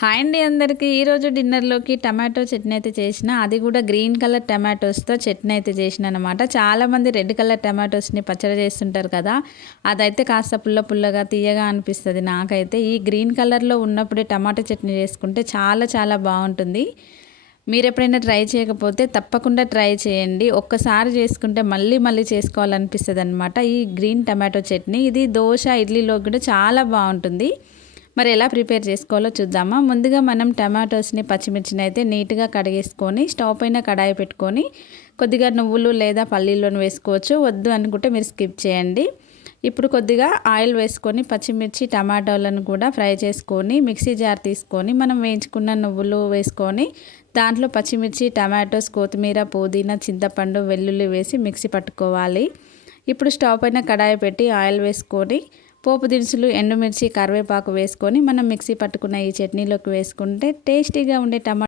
Hi అండి అందరికీ. ఈరోజు డిన్నర్లోకి టమాటో చట్నీ అయితే చేసిన, అది కూడా గ్రీన్ కలర్ టమాటోస్తో చట్నీ అయితే చేసిన అనమాట. చాలామంది రెడ్ కలర్ టమాటోస్ని పచ్చడి చేస్తుంటారు కదా, అదైతే కాస్త పుల్ల పుల్లగా తీయగా అనిపిస్తుంది. నాకైతే ఈ గ్రీన్ కలర్లో ఉన్నప్పుడే టమాటో చట్నీ చేసుకుంటే చాలా చాలా బాగుంటుంది. మీరు ఎప్పుడైనా ట్రై చేయకపోతే తప్పకుండా ట్రై చేయండి. ఒక్కసారి చేసుకుంటే మళ్ళీ మళ్ళీ చేసుకోవాలనిపిస్తుంది అనమాట ఈ గ్రీన్ టమాటో చట్నీ. ఇది దోశ ఇడ్లీలో కూడా చాలా బాగుంటుంది. మరి ఎలా ప్రిపేర్ చేసుకోవాలో చూద్దామా. ముందుగా మనం టమాటోస్ని పచ్చిమిర్చిని అయితే నీట్గా కడిగేసుకొని స్టవ్ పైన కడాయి పెట్టుకొని కొద్దిగా నువ్వులు లేదా పల్లీలను వేసుకోవచ్చు. వద్దు అనుకుంటే మీరు స్కిప్ చేయండి. ఇప్పుడు కొద్దిగా ఆయిల్ వేసుకొని పచ్చిమిర్చి టమాటోలను కూడా ఫ్రై చేసుకొని మిక్సీ జార్ తీసుకొని మనం వేయించుకున్న నువ్వులు వేసుకొని దాంట్లో పచ్చిమిర్చి టమాటోస్ కొత్తిమీర పుదీనా చింతపండు వెల్లుల్లి వేసి మిక్సీ పట్టుకోవాలి. ఇప్పుడు స్టవ్ పైన కడాయి పెట్టి ఆయిల్ వేసుకొని పోపు దినుసులు ఎండుమిర్చి కరివేపాకు వేసుకొని మనం మిక్సీ పట్టుకున్న ఈ చట్నీలోకి వేసుకుంటే టేస్టీగా ఉండే